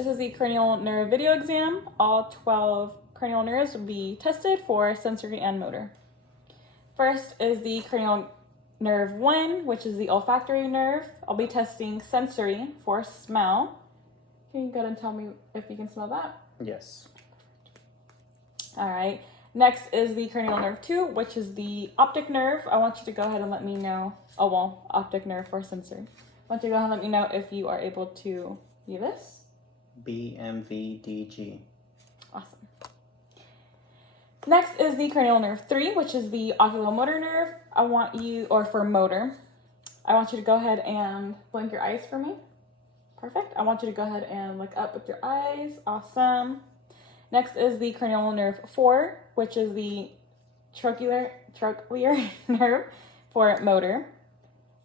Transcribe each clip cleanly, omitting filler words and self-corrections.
This is the cranial nerve video exam. All 12 cranial nerves will be tested for sensory and motor. First is the cranial nerve 1, which is the olfactory nerve. I'll be testing sensory for smell. Can you go ahead and tell me if you can smell that? Yes. All right. Next is the cranial nerve 2, which is the optic nerve. I want you to go ahead and let me know. Oh, well, optic nerve for sensory. I want you to go ahead and let me know if you are able to view this. BMVDG. Awesome. Next is the cranial nerve 3, which is the oculomotor nerve. I want you, or for motor, I want you to go ahead and blink your eyes for me. Perfect. I want you to go ahead and look up with your eyes. Awesome. Next is the cranial nerve 4, which is the trochlear nerve for motor.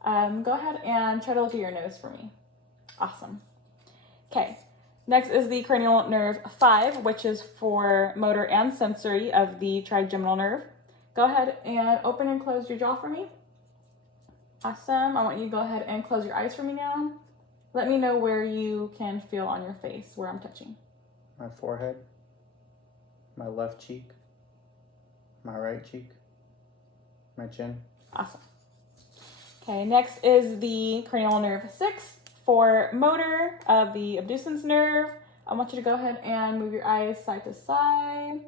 Go ahead and try to look at your nose for me. Awesome. Okay. Next is the cranial nerve 5, which is for motor and sensory of the trigeminal nerve. Go ahead and open and close your jaw for me. Awesome. I want you to go ahead and close your eyes for me now. Let me know where you can feel on your face, where I'm touching. My forehead, my left cheek, my right cheek, my chin. Awesome. Okay, next is the cranial nerve 6 for motor of the abducens nerve. I want you to go ahead and move your eyes side to side.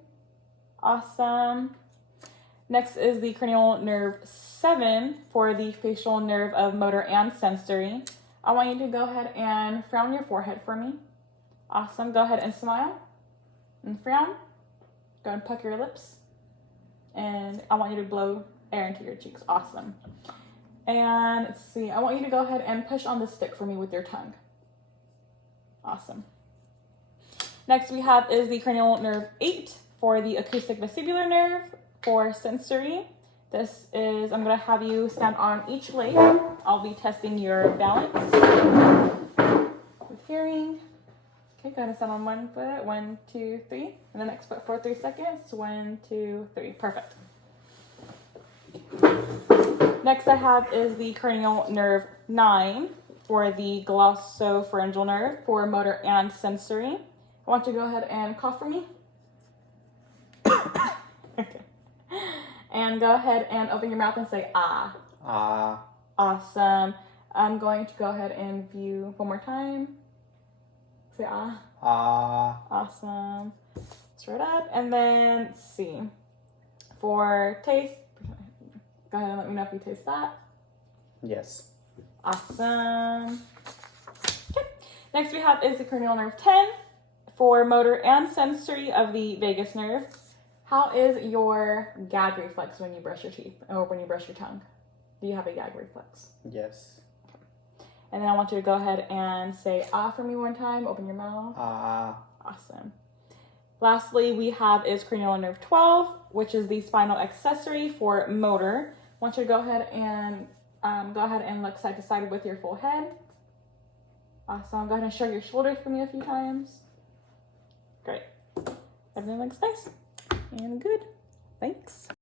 Awesome. Next is the cranial nerve 7 for the facial nerve of motor and sensory. I want you to go ahead and frown your forehead for me. Awesome. Go ahead and smile and frown. Go ahead and pucker your lips. And I want you to blow air into your cheeks. Awesome. And let's see, I want you to go ahead and push on the stick for me with your tongue. Awesome. Next we have is the cranial nerve 8 for the acoustic vestibular nerve for sensory. This is, I'm going to have you stand on each leg. I'll be testing your balance with hearing. Okay, go ahead and stand on one foot. 1, 2, 3. And the next foot for 3 seconds. 1, 2, 3. Perfect. Next I have is the cranial nerve 9 for the glossopharyngeal nerve for motor and sensory. I want you to go ahead and cough for me. Okay. And go ahead and open your mouth and say ah. Ah. Awesome. I'm going to go ahead and view one more time. Say ah. Ah. Awesome. Straight up. And then, let's see. For taste, go ahead and let me know if you taste that. Yes. Awesome. Okay. Next we have is the cranial nerve 10 for motor and sensory of the vagus nerve. How is your gag reflex when you brush your teeth or when you brush your tongue? Do you have a gag reflex? Yes. And then I want you to go ahead and say ah for me one time. Open your mouth. Ah. Awesome. Lastly, we have is cranial nerve 12, which is the spinal accessory for motor. I want you to go ahead and look side to side with your full head. Awesome. Go ahead and shrug your shoulders for me a few times. Great. Everything looks nice and good. Thanks.